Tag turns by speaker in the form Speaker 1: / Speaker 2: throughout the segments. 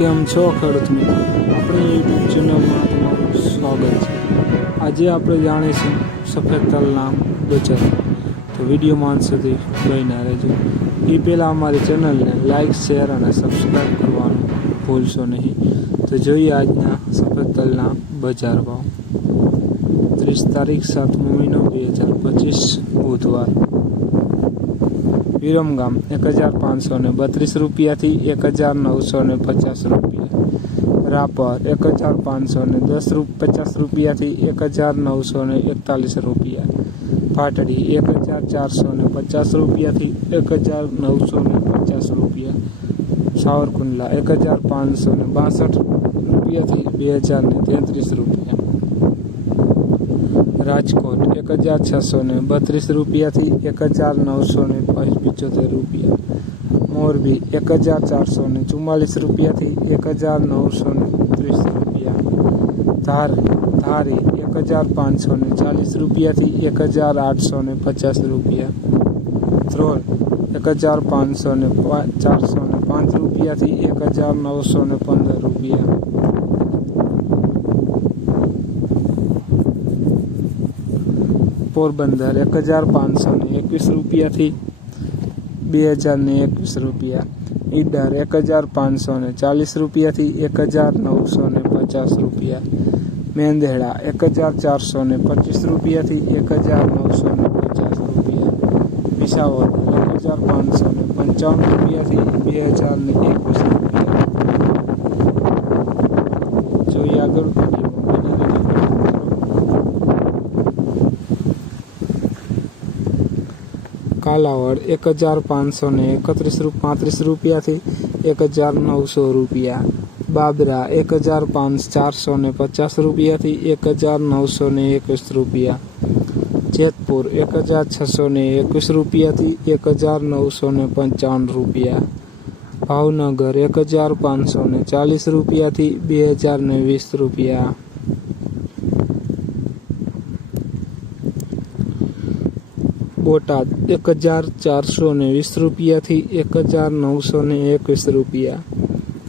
Speaker 1: કેમ છો ખેડૂત મિત્રો? આપણી યુટ્યુબ ચેનલમાં તમારું સ્વાગત છે. આજે આપણે જાણીશું સફેદ તલના બચત તો વિડીયોમાં અંત સુધી બન્યા રહેજો. એ પહેલાં અમારી ચેનલને લાઇક શેર અને સબસ્ક્રાઈબ કરવાનું ભૂલશો નહીં. તો જોઈએ આજના સફેદ તલના બજાર ભાવ. ત્રીસ તારીખ સાતમો મહિનો, બે હજાર પચીસ બુધવાર. વિરમગામ એક હજાર પાંચસો ને બત્રીસ રૂપિયાથી એક હજાર નવસો ને પચાસ રૂપિયા. રાપર એક હજાર પાંચસો ને દસ રૂપ પચાસ રૂપિયાથી એક હજાર નવસો ને એકતાલીસ રૂપિયા. પાટડી એક હજાર ચારસો ને પચાસ રૂપિયાથી એક હજાર નવસો ને પચાસ રૂપિયા. સાવરકુંડલા એક હજાર પાંચસો ને બાસઠ રૂપિયાથી બે હજાર ને તેત્રીસ રૂપિયા. રાજકોટ એક હજાર છસો ને બત્રીસ રૂપિયાથી એક હજાર નવસો ને પંચોતેર રૂપિયા. મોરબી એક હજાર ચારસો ને ચુમ્માલીસ રૂપિયાથી એક હજાર નવસો ને ત્રીસ રૂપિયા. ધાર, ધારી એક હજાર પાંચસો ને ચાલીસ રૂપિયાથી એક હજાર આઠસો ને પચાસ રૂપિયા. ધ્રોલ એક હજાર પાંચસો ને ચારસો ને પાંચ રૂપિયાથી એક હજાર નવસો ને પંદર રૂપિયા. પોરબંદર એક હજાર પાંચસો ને એકવીસ રૂપિયાથી બે હજાર ને એકવીસ રૂપિયા. ઈડર એક હજાર પાંચસો ને ચાલીસ રૂપિયાથી એક હજાર નવસો ને પચાસ રૂપિયા. મેંદેડા એક હજાર ચારસો ને પચીસ રૂપિયાથી એક હજાર નવસો ને પચાસ રૂપિયા. વિસાવદર એક હજાર પાંચસો ને પંચાવન રૂપિયાથી બે હજાર ને એકવીસ રૂપિયા. જોઈએ આગળ વિડીયોમાં બને રહેજો. કાલાવડ એક હજાર પાંચસો ને એકત્રીસ પાંત્રીસ રૂપિયાથી એક હજાર નવસો રૂપિયા. બાબરા એક હજાર પાંચ ચારસો ને પચાસ રૂપિયાથી એક હજાર નવસો ને એકવીસ રૂપિયા. જેતપુર એક હજાર છસો ને એકવીસ રૂપિયાથી એક હજાર નવસો ને પંચાવન રૂપિયા. ભાવનગર એક હજાર પાંચસો ને ચાલીસ રૂપિયાથી બે હજાર ને વીસ રૂપિયા. બોટાદ, એક હજાર ચારસો ને વીસ રૂપિયાથી એક હજાર નવસો ને એકવીસ રૂપિયા.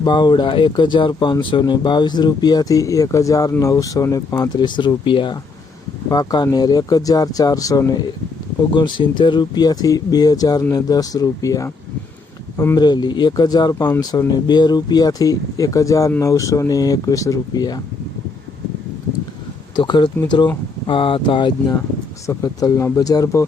Speaker 1: બાવડા એક હજાર પાંચસો ને બાવીસ રૂપિયાથી એક હજાર નવસો ને પાંત્રીસ રૂપિયા. વાંકાનેર, એક હજાર ચારસો ને ઓગણસિત્તેર રૂપિયાથી બે હજાર ને દસ રૂપિયા. અમરેલી, એક હજાર પાંચસો ને બે રૂપિયાથી એક હજાર નવસો ને એકવીસ રૂપિયા. તો ખેડૂત મિત્રો, આ હતા આજના સફેદ તલના બજાર ભાવ.